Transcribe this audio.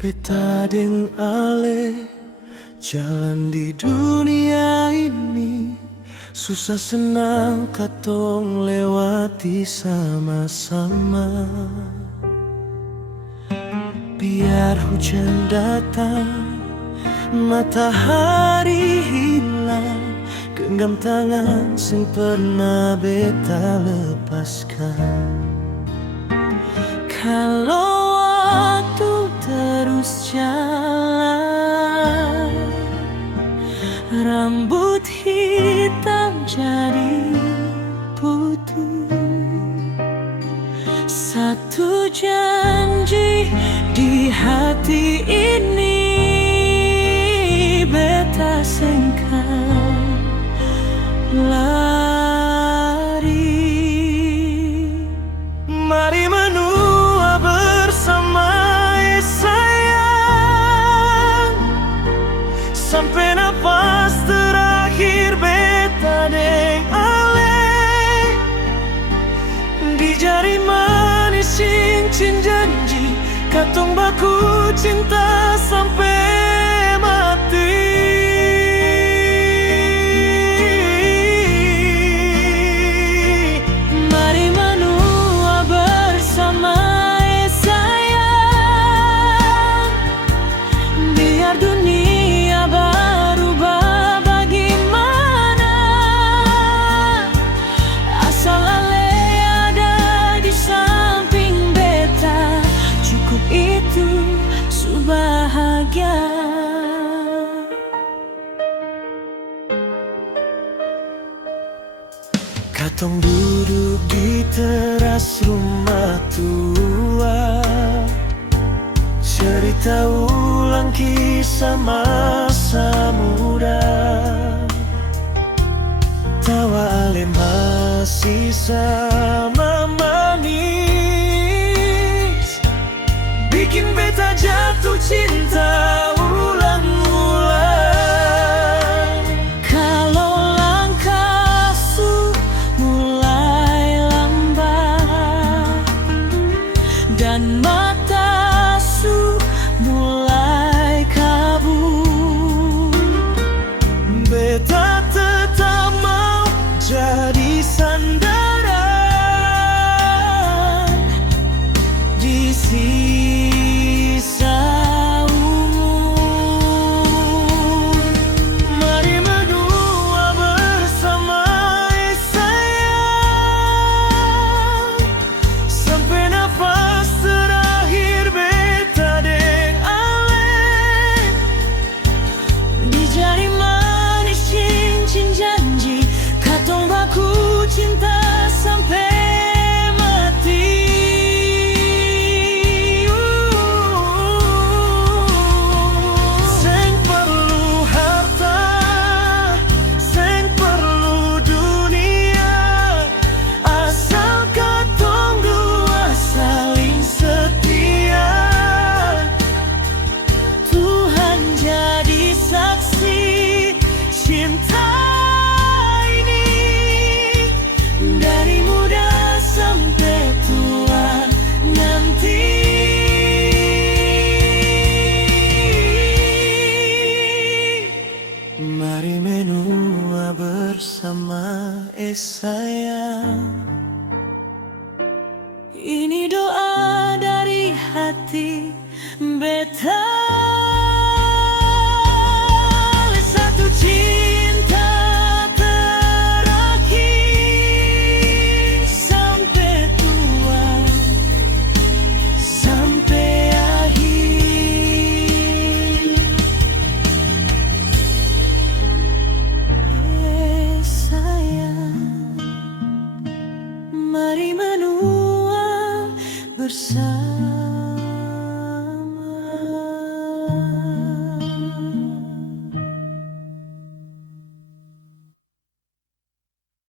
Beta deng ale jalan di dunia ini, susah senang katong lewati sama-sama. Biar hujan datang, matahari hilang, genggam tangan sing pernah beta lepaskan. Kalau waktu terus jalan, rambut hitam jadi putih. Satu janji di hati ini, beta sengkang lari. Mari menua bersama sayang, sampai nafas terakhir beta deng ale. Di jari manis cincin janji, katong baku cinta sampai mati. Mari menua bersama sayang, biar dunia berubah bagaimana, asal ale ada di samping beta, cukup itu su bahagia. Katong duduk di teras rumah tua, cerita ulang kisah masa muda. Tawa ale masih sama manis, bikin beta jatuh cinta ulang-ulang. Kalau langkah su mulai lambat dan mata su mulai kabur, beta tetap mau jadi sandaran di sisa umur. Mari menua bersama sayang, sampai nafas terakhir beta deng ale. Di jari manis cincin janji, katong baku cinta sampai mati. Seng perlu harta, seng perlu dunia, asal katong dua saling setia. Tuhan jadi saksi cinta ini, dari muda sampai tua nanti. Mari menua bersama sayang, ini doa dari hati beta.